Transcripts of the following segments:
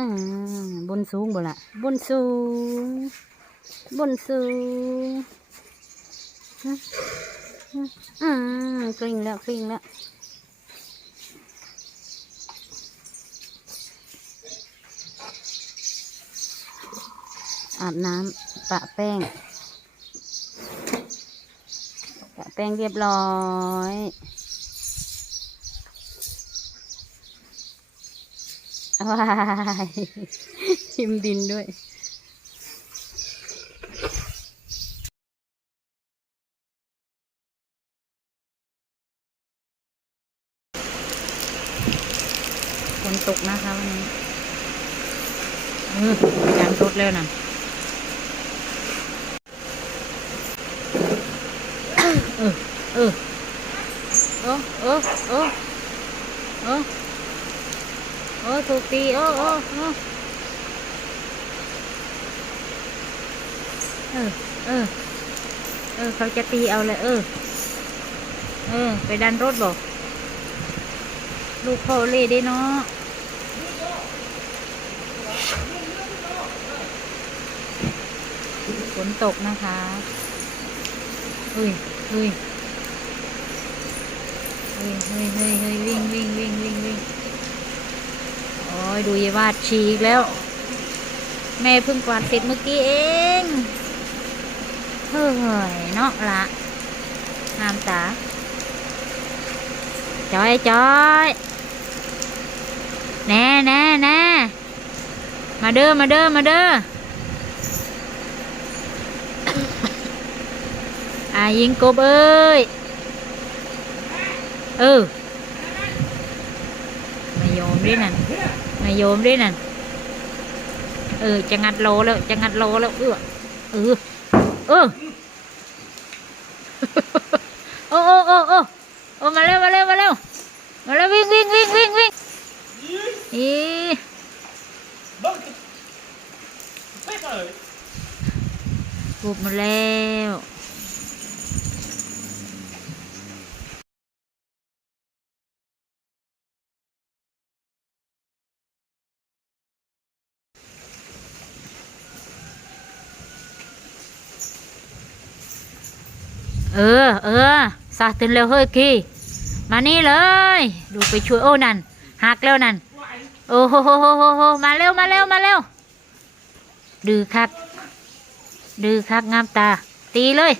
อืมบนสูงบ่ละบนสูง บนสูงอืมกลิ้งแล้วกลิ้งแล้วอาบน้ำปะแป้ง ปะแป้งเรียบร้อย ว้ายชิมดินด้วยฝนตกนะคะวันนี้เออยางรถแล้วนะเออเออเออเออเออ ออโอ้ถูกตีโอ้โอ้โอเออเออเออ เขาจะตีเอาเลย เออ เออ ไปดันรถบอก ลูกพ่อเล่ได้เนาะฝนตกนะคะเฮ้ยเฮ้ยเฮ้ยเฮ้ยเฮ้ยเฮ้ยวิ่งวิ่งวิ่งวิ่งวิ่ง อ้ยดูยายวาดฉีกแล้ว แม่เพิ่งกวาดเสร็จเมื่อกี้เองเฮ้ยเนาะละงามตาจอยจอยแน่แน่แน่มาเด้อมาเด้อมาเด้ออายิงกบเอ้ย เออมายอมด้วยนั่น มาโยมด้วยนั่นเออ จะงัดโลแล้ว จะงัดโลแล้ว เออเออเออโอ้โอ้โอ้โอ้โอ้มาเร็วมาเร็วมาเร็วมาเร็ววิ่งวิ่งวิ่งวิ่งวิ่งอี Bak. Pepper. บุบมาแล้ว เออ เออสาตื่นเร็วเฮ้ยกี้มานี่เลย ดูไปช่วยโอ้นั่นหักแล้วนั่นโอ้โหโหโหโหโหมาเร็วมาเร็วมาเร็วดื้อคักดื้อคักงามตา ตีเลย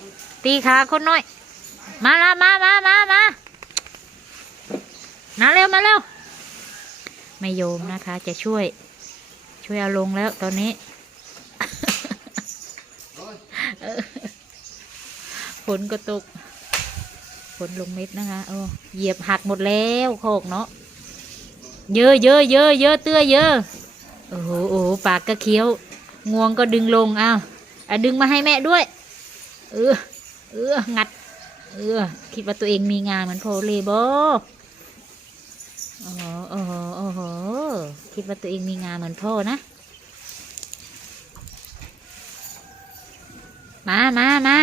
ตีขาคนน้อย มาละมามามามามาเร็วมาเร็วไม่โยมนะคะ จะช่วย ช่วยเอาลงแล้วตอนนี้ นก็ตกฝนลงเม็ดนะคะโอ้เหยียบหักหมดแล้วโคกเนาะเยอะเยอะเยอะเยอะเตื้อเยอะโอ้โหโอ้ปากก็เคี้ยว งวงก็ดึงลงอ้าวอะดึงมาให้แม่ด้วย เออเอองัด เออ คิดว่าตัวเองมีงานเหมือนโพลีโบโอ้โหโอ้โหโอ้โหคิดว่าตัวเองมีงานเหมือนพ่อนะ มามามา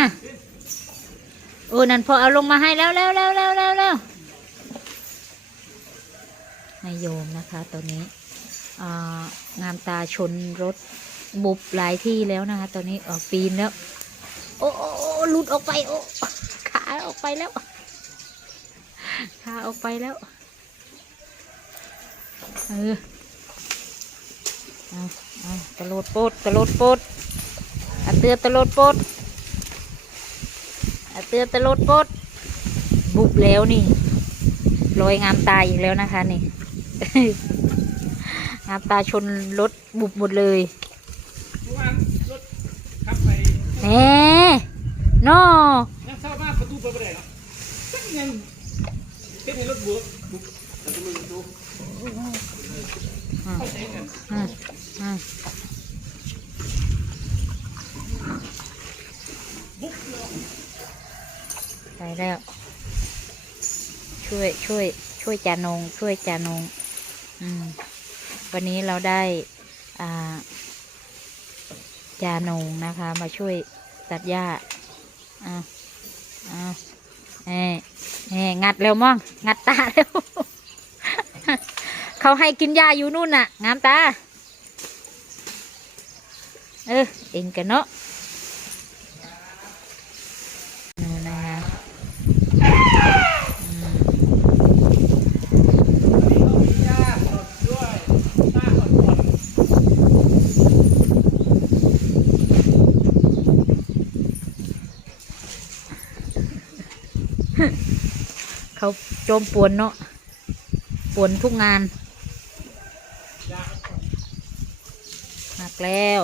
อ้นั่นพอเอาลงมาให้แล้วแล้วแล้วแล้วแล้วแล้วนายโยมนะคะตัวนี้งามตาชนรถบุบหลายที่แล้วนะคะตัวนี้ออกปีนแล้ว โอ้โอ้หลุดออกไปโอ้ขาออกไปแล้วขาออกไปแล้วเออเอาเอาตะโลดโปดตะโลดโปดอะเตือนตะโลดโปดอะ เตือนตะโลดโปดบุบแล้วนี่ลอยงามตาอีกแล้วนะคะนี่ งามตาชนรถบุบหมดเลยเมื่อวานรถขับไปแหน่นอยังเศร้ามากประตูเปิดไม่ได้เนาะจังยังเป็นให้รถบวกบุกแต่ตัวมือดูอ่าเข้าใจกันอ่าอ่า บุกเนาะ ไป แล้ว ช่วยช่วย ช่วยจานง ช่วยจานง อืม วันนี้เราได้ อ่า จานงนะคะ มาช่วยตัดหญ้าอ่าอ่าเอ่เองัดเร็วมั่งงัดตาเร็วเขาให้กินยาอยู่นู่นน่ะ งามตา เออ เองกันเนาะนู่นนะคะอืม ยาสดด้วยหน้าสดสด เขาโจมปวนเนาะปวนทุกงานยาหักแล้ว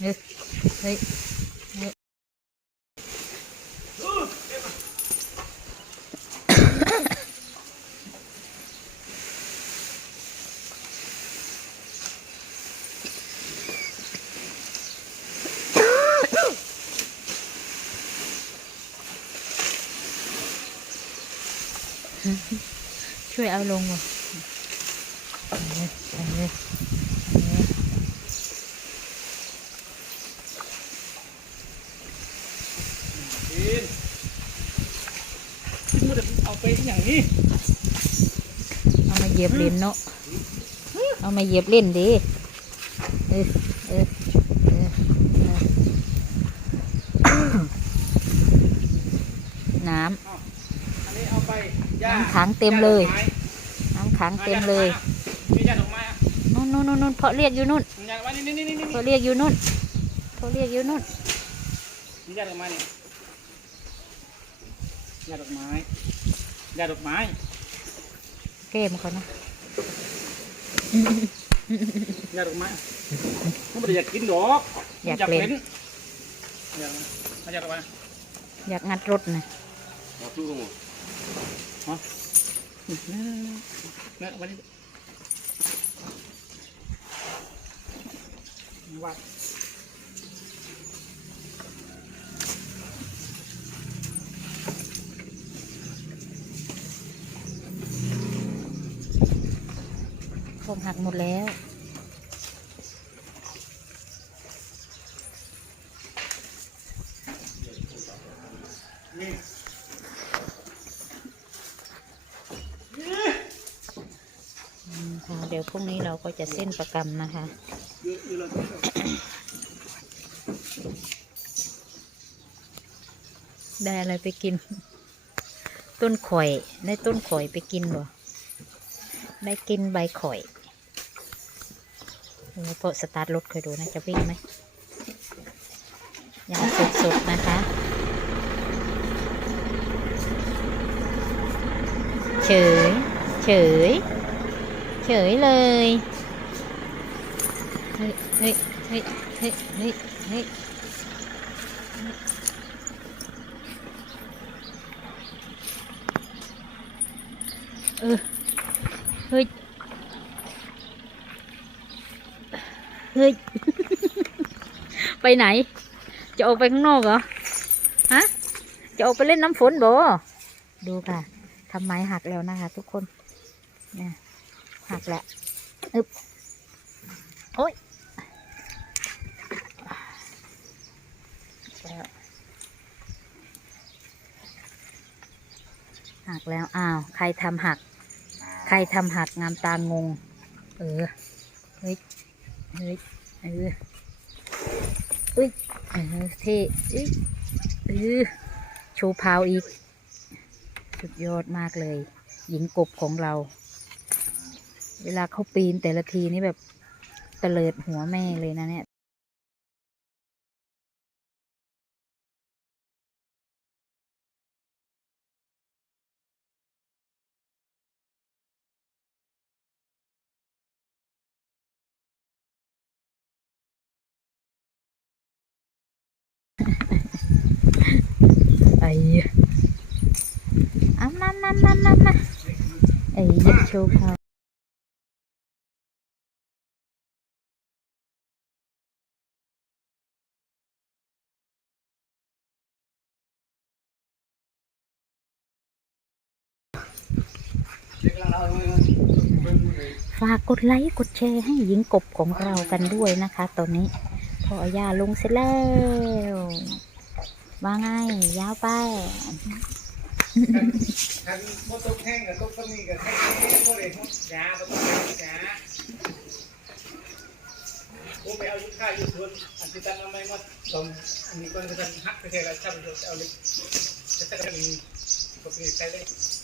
เฮ้ยเฮ้ยเฮ้ย ช่วยเอาลงว่ะเอาเลยเอาเลยเอาเลยกินที่มันจะเอาไปอย่างนี้ เอามาเหยียบเล่นเนาะ เอามาเหยียบเล่นดิเออเออเออเออน้ อันนี้เอาไปยา น้ำขัง เต็มเลยาดอกไม้ำน้ำขังเต็มเลยมียาดอกไม้อะนู่นนู่นนู่นนู่นเพาะเรียกอยู่นู่นมียาดอกไม้นี่นี่นี่นี่เพาะเรียกอยู่นู่นเพาะเรียกอยู่นู่นมียาดอกไม้นี่ยาดอกไม้ยาดอกไม้แก้มเขานะยาดอกไม้มันไม่ได้อยากกินดอกอยากเล่นอยากมาอยากดอกไม้อยากงัดรถนะเนี่ ยวันนี้วัดคงหักหมดแล้ว ค่ะเดี๋ยวพรุ่งนี้เราก็จะเส้นประกำนะคะ ได้อะไรไปกิน ต้นข่อย ได้ต้นข่อยไปกินบ่ได้กินใบข่อยโอ้พอสตาร์ทรถเคยดูนะจะวิ่งไหมยังสดๆนะคะเฉยเฉย เฉยเลยเฮ้ยเฮ้ยเฮ้ยเฮ้ยเฮ้ยเฮ้ยเออเฮ้ยเฮ้ย ไปไหน จะออกไปข้างนอกเหรอ ฮะ จะออกไปเล่นน้ำฝนบ่ดูค่ะทำไมหักแล้วนะคะทุกคนเนี่ย หักแล้วอึบโอ้ยแล้วหักแล้วอ้าว ใครทำหัก ใครทำหักงามตางง เออเฮ้ยเฮ้ยเออเอ้ยเออเท่เอ้ยเออชว์พาวอีก สุดยอดมากเลย หญิงกบของเรา เวลาเขาปีนแต่ละทีนี่แบบเตลิดหัวแม่เลยนะเนี่ยไอ้เอามามามามามาไอ้ยิบโชว์พา ฝากกดไลค์กดแชร์ให้หญิงกบของเรากันด้วยนะคะ ตอนนี้พอเอายาลงเสร็จแล้วว่าไงยาวไปคันมดตกแห้งกับตกตะมีกับแห้งแห้งก็เลยมดยาตกยาค่ายอายู่สวนอันที่ตั้งไม่มาตรงอันนี้ก็จะหักไปแค่ละช่างจะเอาเลยจะตั้งมีก็เป็นใครได้อ